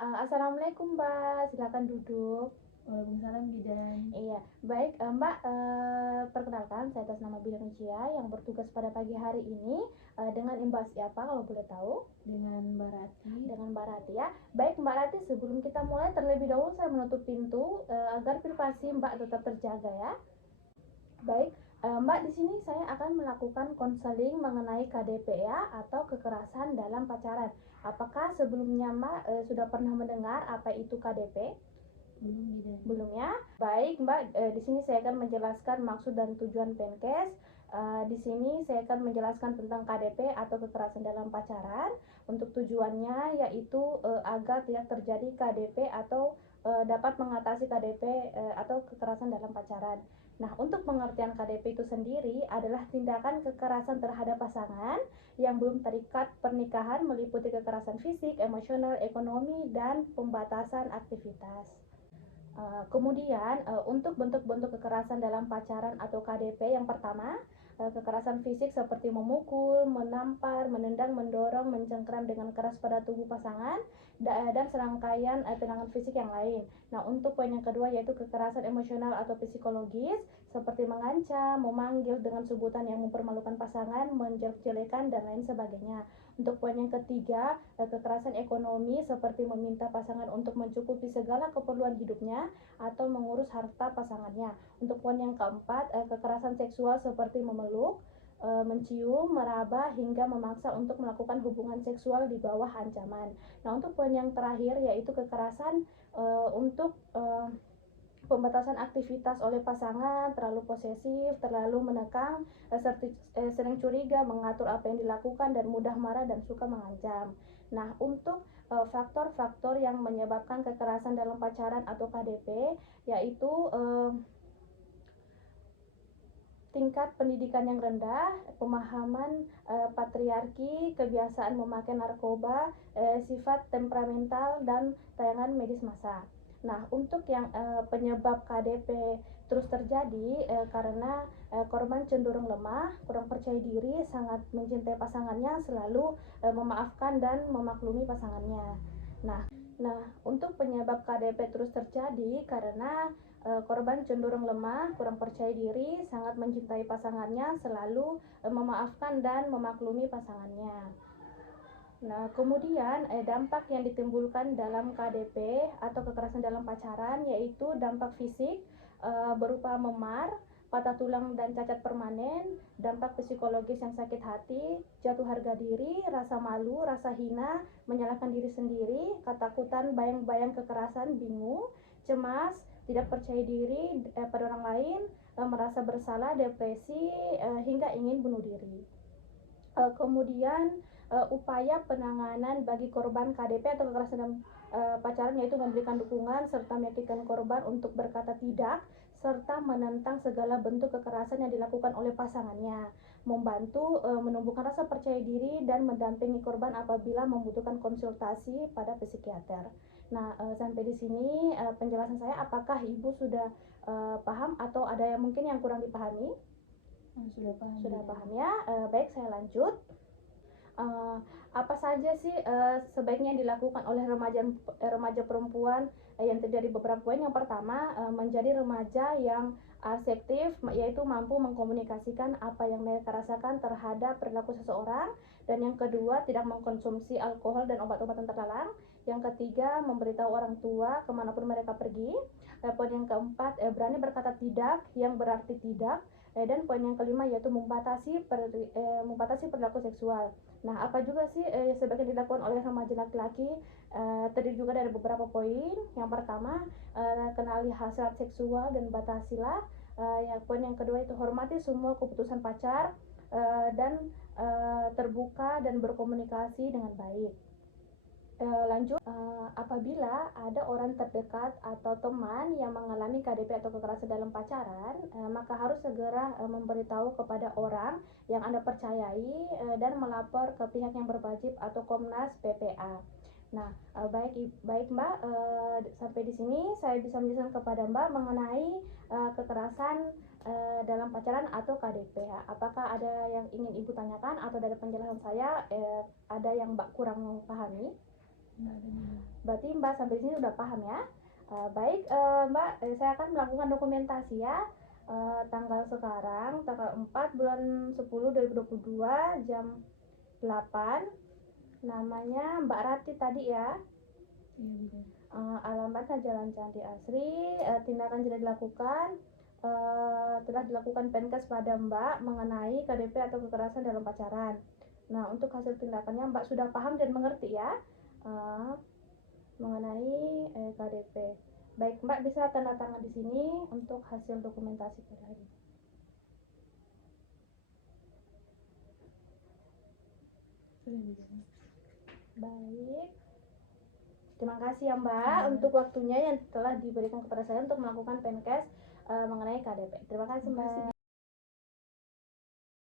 Assalamualaikum Mbak, silakan duduk. Waalaikumsalam Bidan. Iya, baik Mbak, perkenalkan saya atas nama Bidan Ucia yang bertugas pada pagi hari ini, dengan Mbak siapa kalau boleh tahu? Dengan Mbak Rati. Dengan Mbak Rati ya. Baik Mbak Rati, sebelum kita mulai terlebih dahulu saya menutup pintu, agar privasi Mbak tetap terjaga ya. Baik, Mbak, di sini saya akan melakukan konseling mengenai KDP ya, atau kekerasan dalam pacaran. Apakah sebelumnya Mbak sudah pernah mendengar apa itu KDP? Belum Bidan. Belum ya? Baik Mbak, di sini saya akan menjelaskan maksud dan tujuan Penkes. Di sini saya akan menjelaskan tentang KDP atau kekerasan dalam pacaran. Untuk tujuannya yaitu agar tidak terjadi KDP atau dapat mengatasi KDP atau kekerasan dalam pacaran. Nah, untuk pengertian KDP itu sendiri adalah tindakan kekerasan terhadap pasangan yang belum terikat pernikahan, meliputi kekerasan fisik, emosional, ekonomi, dan pembatasan aktivitas. Kemudian untuk bentuk-bentuk kekerasan dalam pacaran atau KDP, yang pertama kekerasan fisik seperti memukul, menampar, menendang, mendorong, mencengkram dengan keras pada tubuh pasangan, dan serangkaian tendangan fisik yang lain. Nah, untuk poin yang kedua yaitu kekerasan emosional atau psikologis seperti mengancam, memanggil dengan sebutan yang mempermalukan pasangan, menjelek-jelekan, dan lain sebagainya. Untuk poin yang ketiga, kekerasan ekonomi seperti meminta pasangan untuk mencukupi segala keperluan hidupnya atau mengurus harta pasangannya. Untuk poin yang keempat, kekerasan seksual seperti memeluk, mencium, meraba, hingga memaksa untuk melakukan hubungan seksual di bawah ancaman. Nah, untuk poin yang terakhir yaitu kekerasan untuk pembatasan aktivitas oleh pasangan, terlalu posesif, terlalu menekang, sering curiga, mengatur apa yang dilakukan, dan mudah marah dan suka mengancam. Nah, untuk faktor-faktor yang menyebabkan kekerasan dalam pacaran atau KDP yaitu tingkat pendidikan yang rendah, pemahaman patriarki, kebiasaan memakai narkoba, sifat temperamental, dan tayangan medis massa. Nah, untuk yang penyebab KDP terus terjadi karena korban cenderung lemah, kurang percaya diri, sangat mencintai pasangannya, selalu memaafkan dan memaklumi pasangannya. Nah, untuk penyebab KDP terus terjadi karena korban cenderung lemah, kurang percaya diri, sangat mencintai pasangannya, selalu memaafkan dan memaklumi pasangannya. Nah, kemudian dampak yang ditimbulkan dalam KDP atau kekerasan dalam pacaran yaitu dampak fisik berupa memar, patah tulang dan cacat permanen, dampak psikologis yang sakit hati, jatuh harga diri, rasa malu, rasa hina, menyalahkan diri sendiri, ketakutan, bayang-bayang kekerasan, bingung, cemas, tidak percaya diri pada orang lain, merasa bersalah, depresi, hingga ingin bunuh diri. Kemudian upaya penanganan bagi korban KDP atau kekerasan dalam pacaran yaitu memberikan dukungan serta meyakinkan korban untuk berkata tidak serta menentang segala bentuk kekerasan yang dilakukan oleh pasangannya, membantu menumbuhkan rasa percaya diri dan mendampingi korban apabila membutuhkan konsultasi pada psikiater. Nah, sampai di sini penjelasan saya. Apakah Ibu sudah paham atau ada yang mungkin yang kurang dipahami? Sudah paham. Sudah paham ya. Baik, saya lanjut. Apa saja sih sebaiknya dilakukan oleh remaja perempuan yang terjadi beberapa poin. Yang pertama, menjadi remaja yang asertif, yaitu mampu mengkomunikasikan apa yang mereka rasakan terhadap perilaku seseorang. Dan yang kedua, tidak mengkonsumsi alkohol dan obat-obatan terlarang. Yang ketiga, memberitahu orang tua kemanapun mereka pergi. Poin yang keempat, berani berkata tidak yang berarti tidak. Dan poin yang kelima yaitu membatasi perilaku seksual. Nah, apa juga sih sebaiknya dilakukan oleh remaja laki-laki? Terdiri juga dari beberapa poin. Yang pertama, kenali hasrat seksual dan batasilah. Yang poin yang kedua itu hormati semua keputusan pacar dan terbuka dan berkomunikasi dengan baik. Lanjut, apabila ada orang terdekat atau teman yang mengalami KDP atau kekerasan dalam pacaran, maka harus segera memberitahu kepada orang yang Anda percayai dan melapor ke pihak yang berwajib atau Komnas PPA. Nah, baik Mbak, sampai di sini saya bisa menjelaskan kepada Mbak mengenai kekerasan dalam pacaran atau KDP. Apakah ada yang ingin Ibu tanyakan atau dari penjelasan saya ada yang Mbak kurang pahami? Enggak ada Bida. Berarti Mbak sampai sini udah paham ya. Baik, Mbak, saya akan melakukan dokumentasi ya. Tanggal sekarang, tanggal 4 bulan 10 2022 jam 8. Namanya Mbak Rati tadi ya. Iya Bida. Alamatnya Jalan Candi Asri. Tindakan sudah dilakukan. Telah dilakukan Penkes pada Mbak mengenai KDP atau kekerasan dalam pacaran. Nah, untuk hasil tindakannya Mbak sudah paham dan mengerti ya mengenai KDP. Baik, Mbak bisa tanda tangan di sini untuk hasil dokumentasi pada hari ini. Sudah Bida. Baik. Terima kasih ya Mbak untuk waktunya yang telah diberikan kepada saya untuk melakukan Penkes mengenai KDP. Terima kasih Mbak.